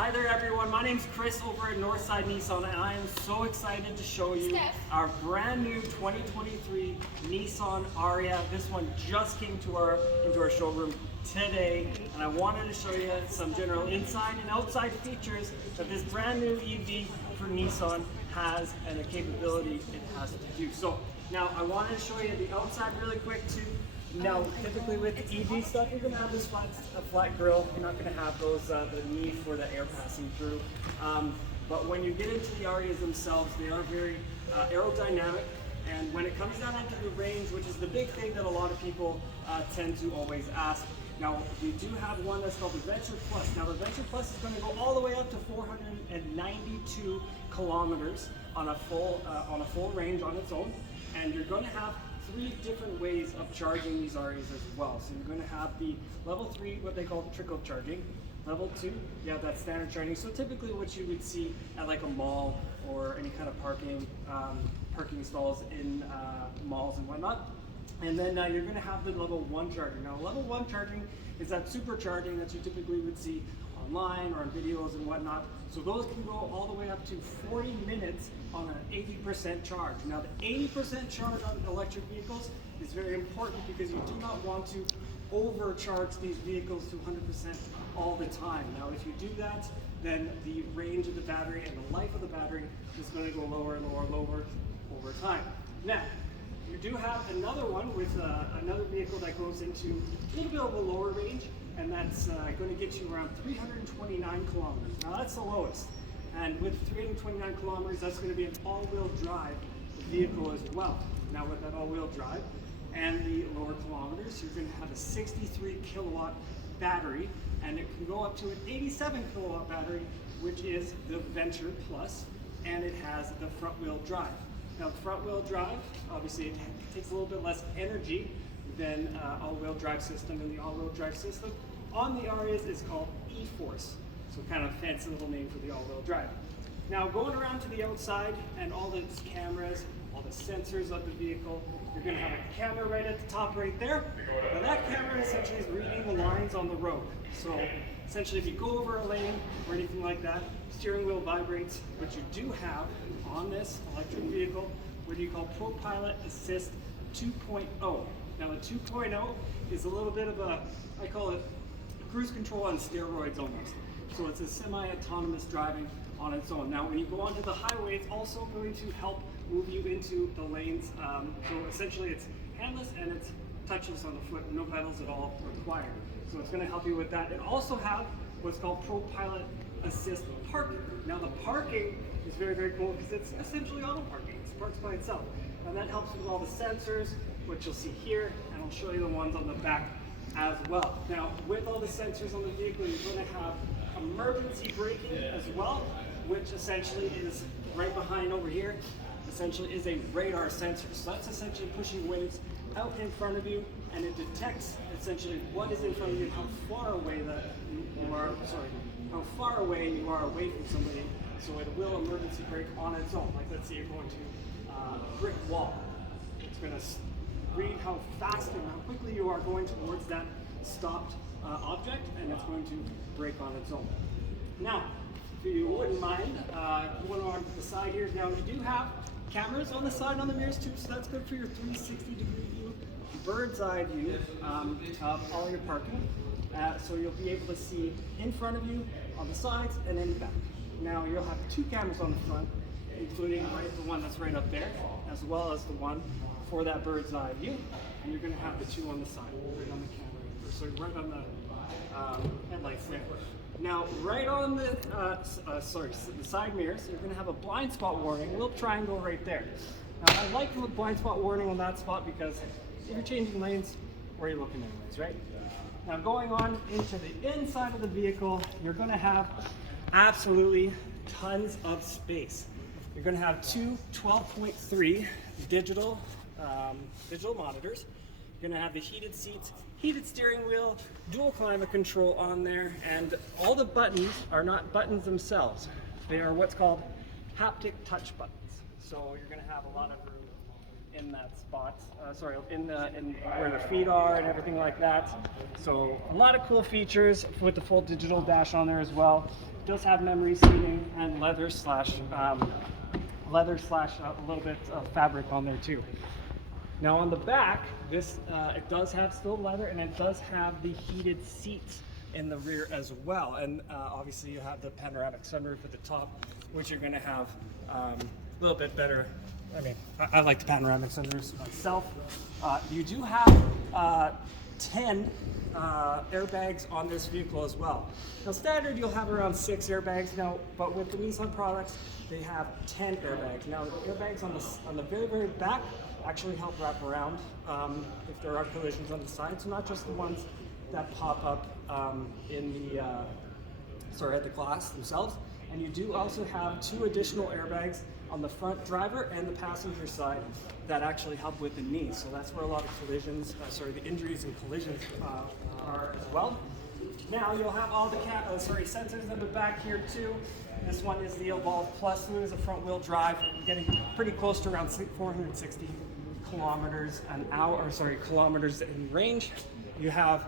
Hi there everyone, my name's Chris over at Northside Nissan and I am so excited to show you our brand new 2023 Nissan Ariya. This one just came into our showroom today and I wanted to show you some general inside and outside features that this brand new EV for Nissan has and the capability it has to do. So now I wanted to show you the outside really quick too. Now, typically with EV stuff, you're going to have this flat grille. You're not going to have those the need for the air passing through. But when you get into the Ariyas themselves, they are very aerodynamic. And when it comes down into the range, which is the big thing that a lot of people tend to always ask. Now, we do have one that's called the Venture Plus. Now, the Venture Plus is going to go all the way up to 492 kilometers on a full range on its own. And you're going to have 3 different ways of charging these Ariyas as well. So you're going to have the level 3, what they call trickle charging. Level 2, you have that standard charging. So typically what you would see at like a mall or any kind of parking stalls in malls and whatnot. And then you're going to have the level 1 charging. Now level 1 charging is that supercharging that you typically would see online or in videos and whatnot. So those can go all the way up to 40 minutes on an 80% charge. Now the 80% charge on electric vehicles is very important because you do not want to overcharge these vehicles to 100% all the time. Now if you do that, then the range of the battery and the life of the battery is going to go lower and lower and lower over time. Now, you do have another one with another vehicle that goes into a little bit of a lower range, and that's going to get you around 329 kilometers. Now that's the lowest. And with 329 kilometers, that's going to be an all-wheel drive vehicle as well. Now with that all-wheel drive and the lower kilometers, you're going to have a 63 kilowatt battery, and it can go up to an 87 kilowatt battery, which is the Venture Plus, and it has the front-wheel drive. Now the front-wheel drive, obviously it takes a little bit less energy than all-wheel drive system, and the all-wheel drive system on the Ariyas is called E-Force. So kind of fancy little name for the all-wheel drive. Now going around to the outside and all the cameras, all the sensors of the vehicle, you're going to have a camera right at the top right there. Now that camera essentially is reading the lines on the road. So essentially if you go over a lane or anything like that, steering wheel vibrates, but you do have on this electric vehicle what you call ProPilot Assist 2.0. Now the 2.0 is a little bit of a, I call it cruise control on steroids almost. So it's a semi-autonomous driving on its own. Now when you go onto the highway, it's also going to help move you into the lanes. So essentially it's handless and it's touchless on the foot, no pedals at all required. So it's going to help you with that. It also have what's called ProPilot Assist Parking. Now the parking is very, very cool because it's essentially auto parking. It parks by itself. And that helps with all the sensors, which you'll see here, and I'll show you the ones on the back as well. Now with all the sensors on the vehicle, you're going to have emergency braking as well, which essentially is right behind over here, essentially is a radar sensor. So that's essentially pushing waves out in front of you, and it detects essentially what is in front of you, how far away you are away from somebody. So it will emergency brake on its own. Like let's say you're going to a brick wall. It's going to read how fast and how quickly you are going towards that stopped object, and it's going to brake on its own. Now, if you wouldn't mind, going on to the side here, now you do have cameras on the side on the mirrors too, so that's good for your 360-degree view, bird's eye view of all your parking. So you'll be able to see in front of you, on the sides, and in the back. Now you'll have 2 cameras on the front, including the one that's right up there, as well as the one for that bird's eye view. And you're going to have the 2 on the side, right on the camera, so right on the headlights there. Now, right on the the side mirrors, you're going to have a blind spot warning, a little triangle right there. Now, I like the blind spot warning on that spot because if you're changing lanes, where are you looking anyways, right? Now, going on into the inside of the vehicle, you're going to have absolutely tons of space. You're going to have 2 12.3 digital monitors. You're going to have the heated seats, heated steering wheel, dual climate control on there, and all the buttons are not buttons themselves. They are what's called haptic touch buttons. So you're going to have a lot of room in that spot. In where the feet are and everything like that. So a lot of cool features with the full digital dash on there as well. It does have memory seating and leather slash a little bit of fabric on there too. Now on the back, this it does have still leather, and it does have the heated seats in the rear as well. And obviously you have the panoramic sunroof at the top, which you're going to have a little bit better. I mean, I like the panoramic sunroofs myself. You do have 10 airbags on this vehicle as well. Now standard you'll have around 6 airbags now, but with the Nissan products they have 10 airbags. Now the airbags on the very, very back actually help wrap around if there are collisions on the side, so not just the ones that pop up at the glass themselves. And you do also have 2 additional airbags on the front driver and the passenger side that actually help with the knee. So that's where a lot of collisions, the injuries and collisions are as well. Now you'll have all the sensors in the back here too. This one is the Evolve Plus, so it is a front wheel drive, getting pretty close to around 460 kilometers an hour, kilometers in range. You have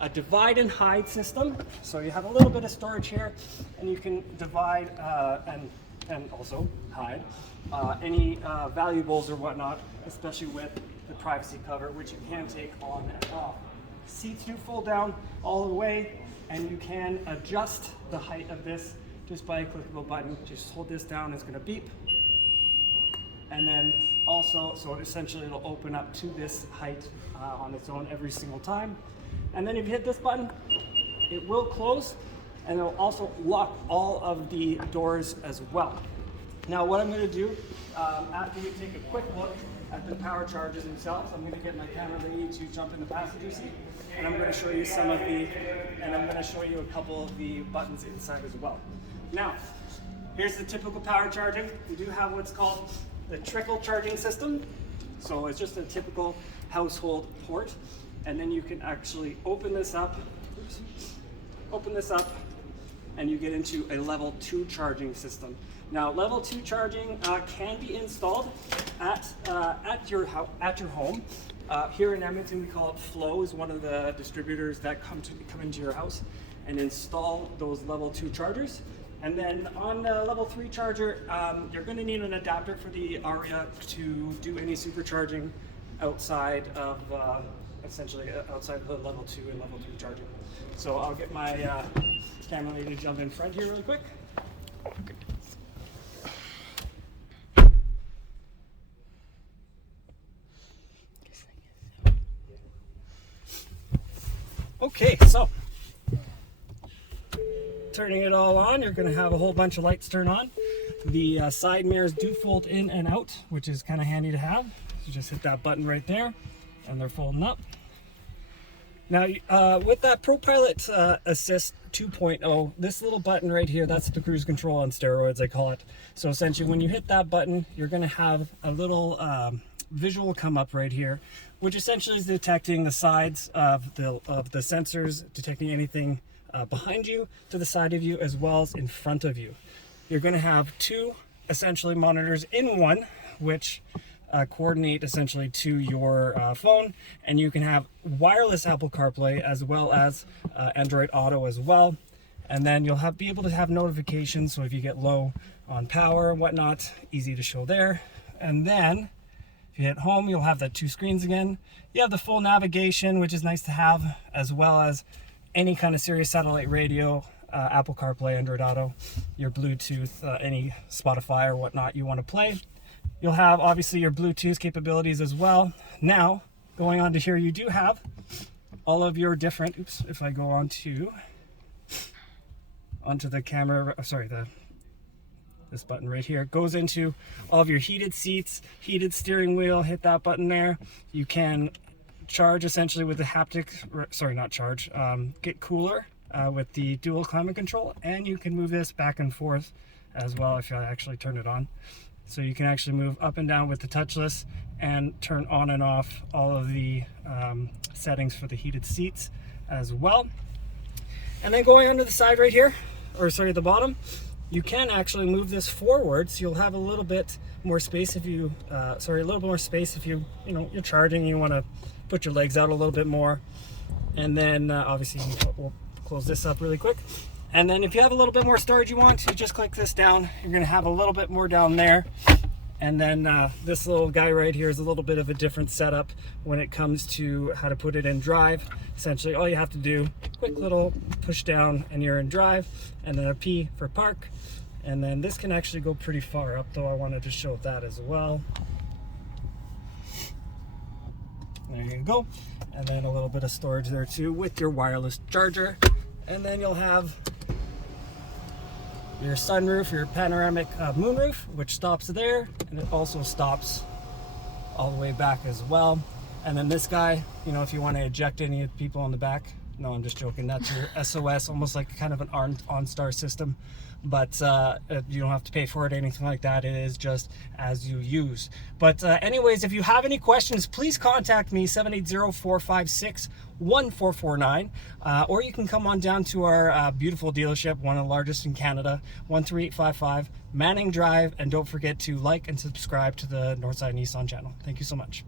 a divide and hide system, so you have a little bit of storage here, and you can divide and also hide any valuables or whatnot, especially with the privacy cover, which you can take on and off. Seats do fold down all the way, and you can adjust the height of this just by a click of a button. Just hold this down, it's gonna beep. And then also, so essentially it'll open up to this height on its own every single time. And then if you hit this button, it will close, and it'll also lock all of the doors as well. Now what I'm going to do, after you take a quick look at the power chargers themselves, I'm going to get my camera ready to jump in the passenger seat, and I'm going to show you a couple of the buttons inside as well. Now, here's the typical power charging. We do have what's called the trickle charging system. So it's just a typical household port. And then you can actually open this up, and you get into a level 2 charging system. Now, level 2 charging can be installed at your home. Here in Edmonton, we call it Flow, is one of the distributors that come into your house and install those level 2 chargers. And then on the level 3 charger, you're going to need an adapter for the Ariya to do any supercharging outside of outside of the level 2 and level 3 charging. So I'll get my camera ready to jump in front here really quick. Okay, so turning it all on, you're going to have a whole bunch of lights turn on. The side mirrors do fold in and out, which is kind of handy to have. So just hit that button right there, and they're folding up. Now, with that ProPilot Assist 2.0, this little button right here, that's the cruise control on steroids, I call it. So essentially, when you hit that button, you're going to have a little visual come up right here, which essentially is detecting the sides of the sensors, detecting anything behind you, to the side of you, as well as in front of you. You're going to have 2 essentially monitors in one, which coordinate essentially to your phone, and you can have wireless Apple CarPlay as well as Android Auto as well. And then you'll be able to have notifications, so if you get low on power and whatnot, easy to show there. And then if you hit home, you'll have that 2 screens again. You have the full navigation, which is nice to have, as well as any kind of Sirius satellite radio, Apple CarPlay, Android Auto, your Bluetooth, any Spotify or whatnot you want to play. You'll have obviously your Bluetooth capabilities as well. Now, going on to here, you do have all of your different, if I go onto the camera, this button right here, goes into all of your heated seats, heated steering wheel, hit that button there. You can charge essentially with the get cooler with the dual climate control, and you can move this back and forth as well if I actually turn it on. So you can actually move up and down with the touchless and turn on and off all of the settings for the heated seats as well. And then going under the side right here, the bottom, you can actually move this forward, so you'll have a little bit more space if you, you're charging, you want to put your legs out a little bit more. And then obviously we'll close this up really quick. And then if you have a little bit more storage you want, you just click this down. You're going to have a little bit more down there. And then this little guy right here is a little bit of a different setup when it comes to how to put it in drive. Essentially, all you have to do, quick little push down and you're in drive, and then a P for park. And then this can actually go pretty far up, though I wanted to show that as well. There you go. And then a little bit of storage there too with your wireless charger. And then you'll have your sunroof, your panoramic moonroof, which stops there, and it also stops all the way back as well. And then this guy, you know, if you want to eject any of the people in the back, no, I'm just joking, that's your SOS, almost like kind of an OnStar system, but you don't have to pay for it, anything like that. It is just as you use. But anyways, if you have any questions, please contact me, 780-456-1449, or you can come on down to our beautiful dealership, one of the largest in Canada, 13855 Manning Drive, and don't forget to like and subscribe to the Northside Nissan channel. Thank you so much.